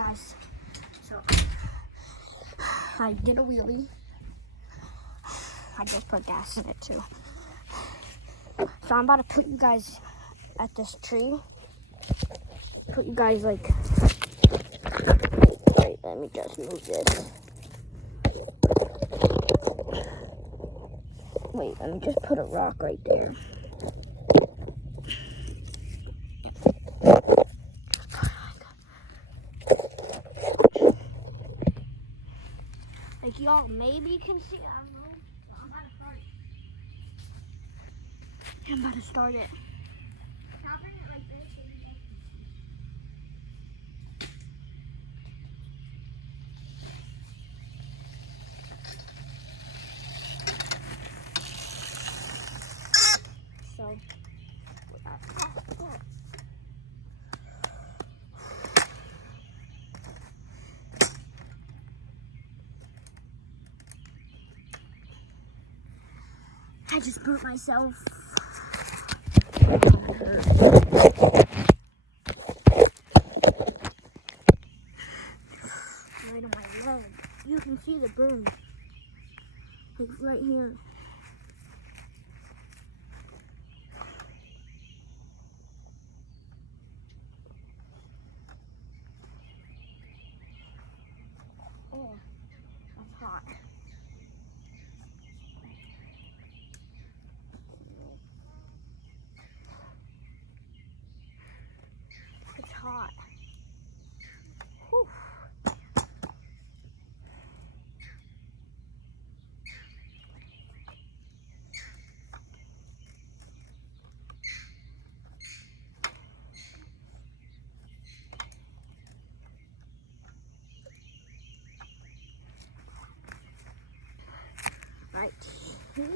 guys, so I did a wheelie. I just put gas in it too. So I'm about to put you guys at this tree. Put you guys like, wait, let me just move this. Wait, let me just put a rock right there. Like y'all maybe can see it, I don't know. I'm about to start it. I'm about to start it. Stopping it like this. So, I just burnt myself. Right on my leg. You can see the burn. Like right here. Oh, that's hot. It's hot. Whew. Right here.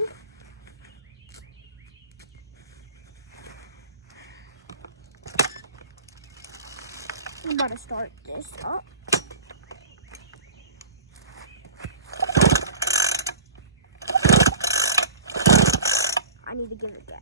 I'm about to start this up. I need to give it gas.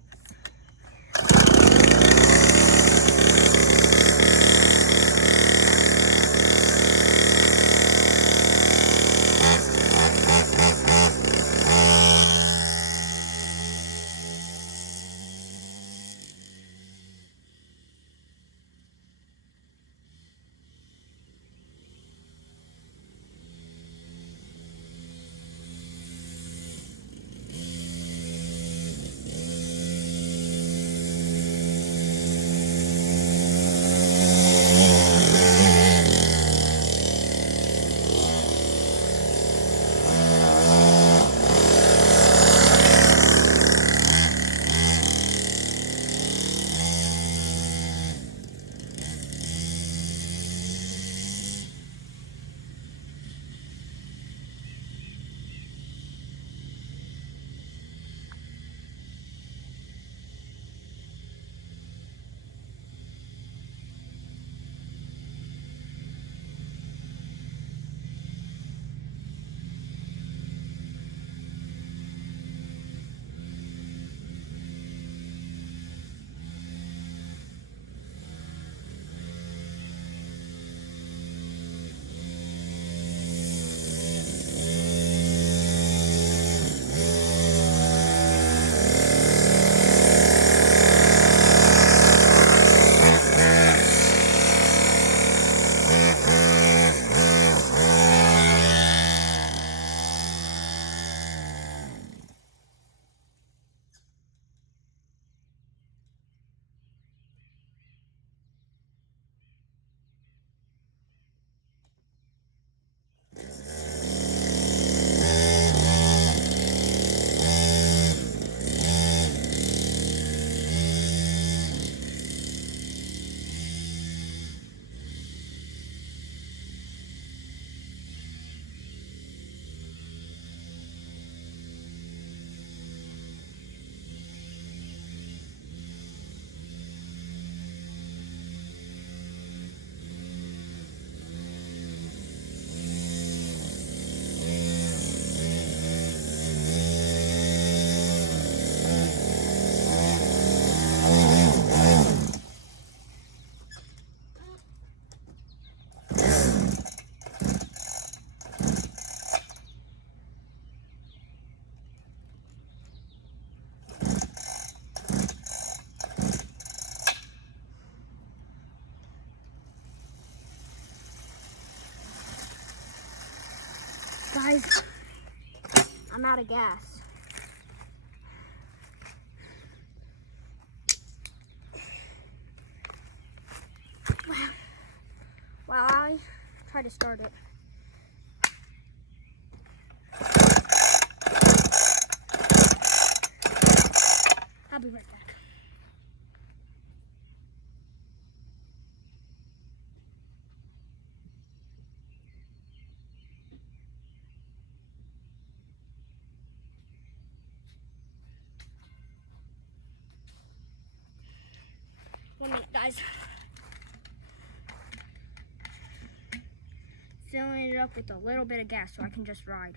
Guys, I'm out of gas. While I try to start it. I'll be right back. One minute, guys. Filling it up with a little bit of gas so I can just ride.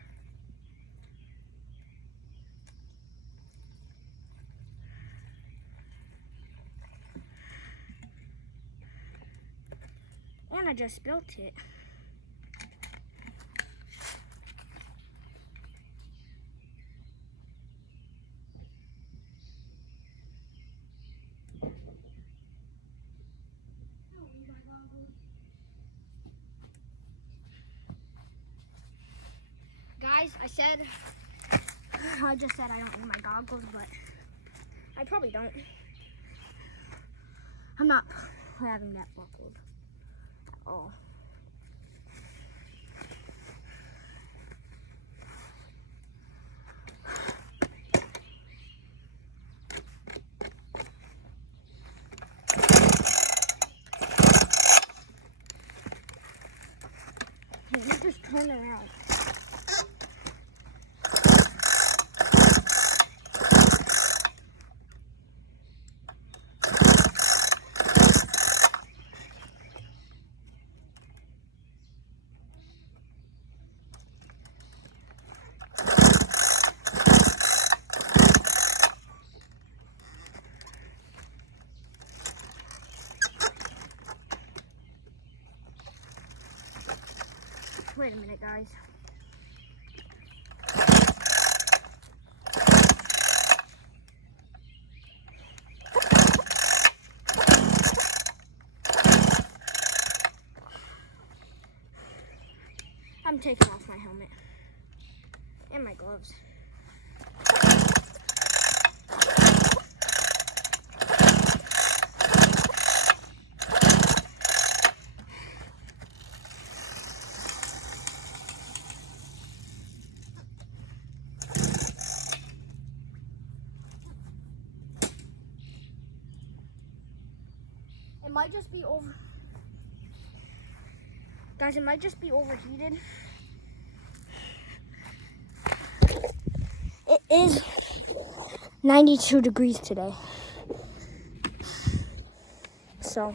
And I just built it. Guys, I just said I don't need my goggles, but I probably don't. I'm not having that buckled at all. Let me just turn around. Wait a minute, guys. I'm taking off my helmet and my gloves. It might just be Guys, it might just be overheated. It is 92 degrees today. So.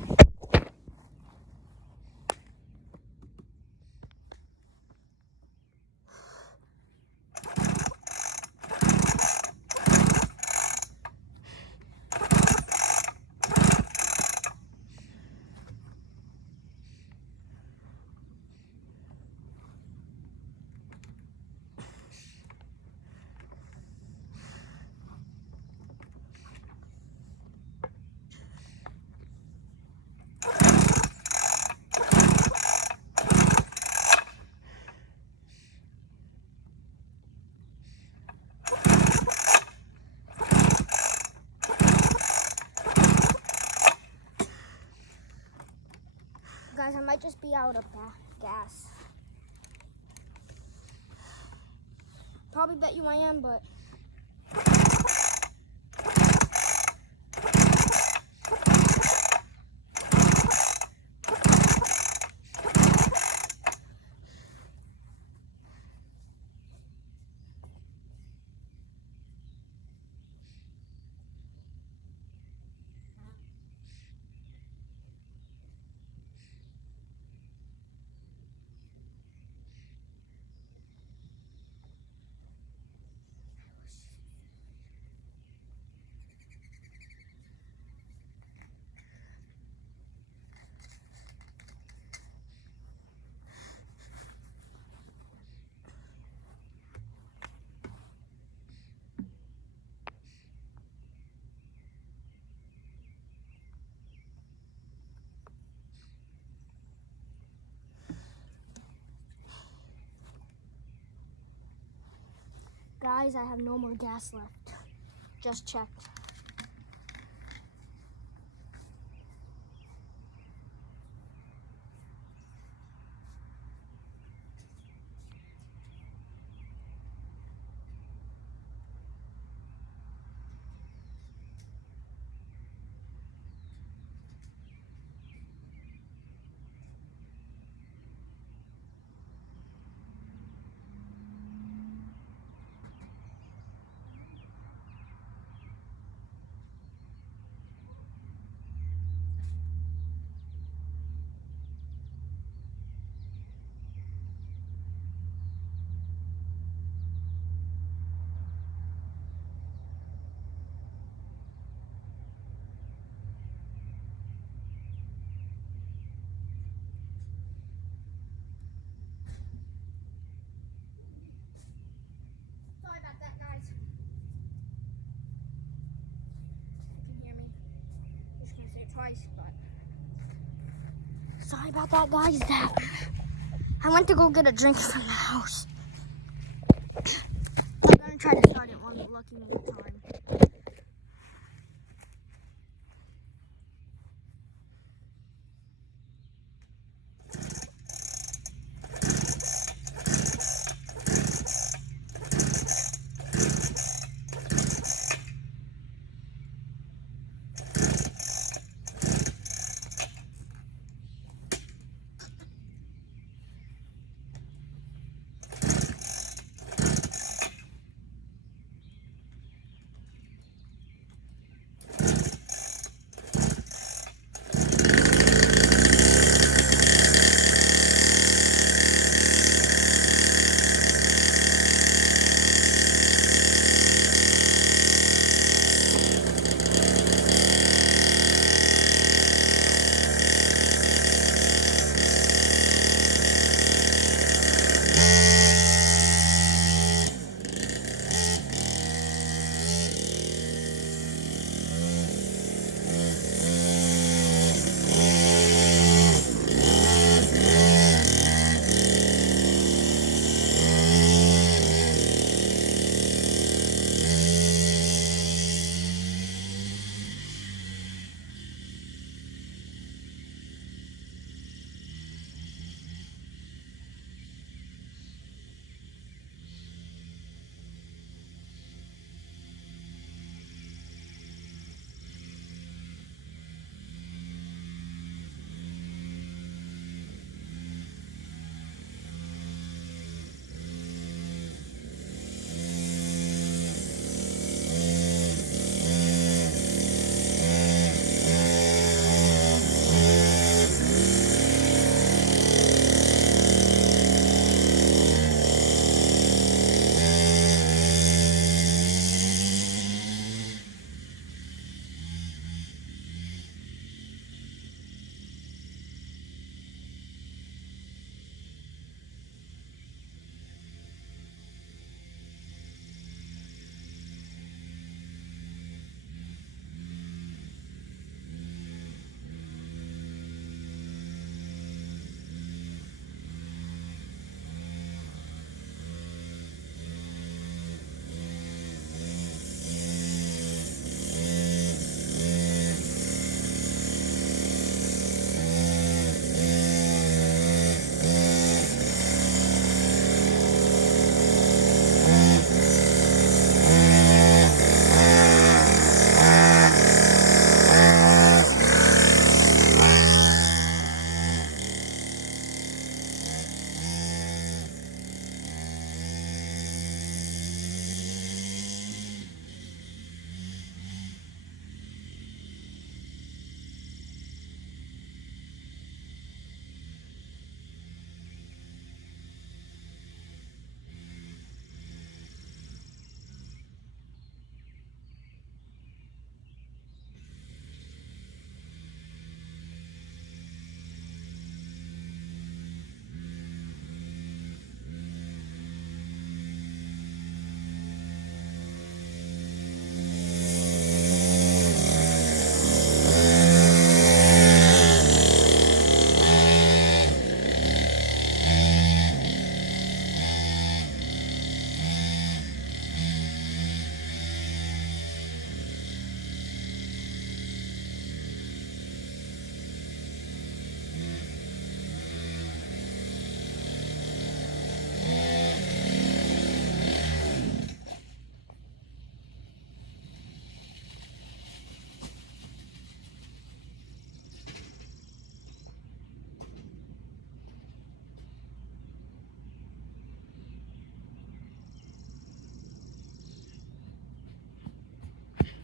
Guys, I might just be out of gas. Probably bet you I am, but Guys, I have no more gas left. Just checked. Sorry about that, guys. You can hear me. I'm just gonna say it twice, but sorry about that, guys. That I went to go get a drink from the house. I'm gonna try to start it one lucky more time.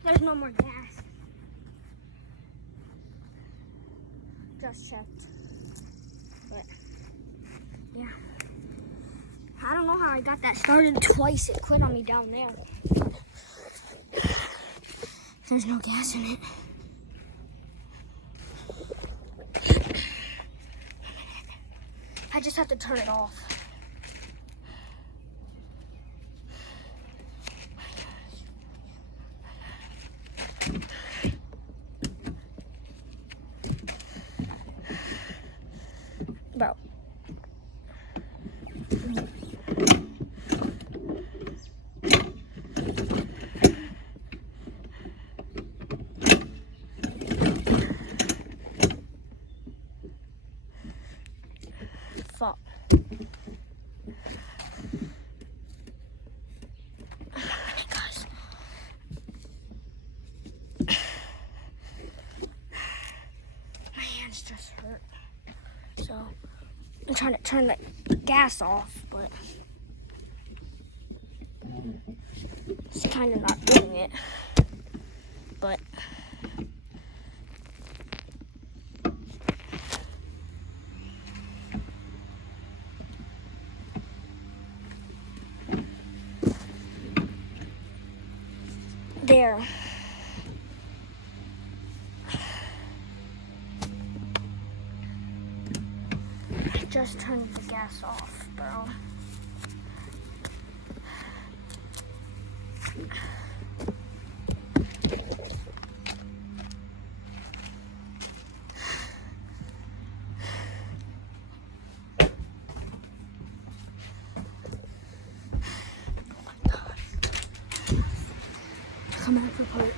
There's no more gas. Just checked. But, yeah. I don't know how I got that started twice. It quit on me down there. There's no gas in it. I just have to turn it off. Bro. Fuck. Guys. My hands just hurt. So I'm trying to turn the gas off, but it's kind of not doing it. But there. I just turned the gas off, bro. Come on, report.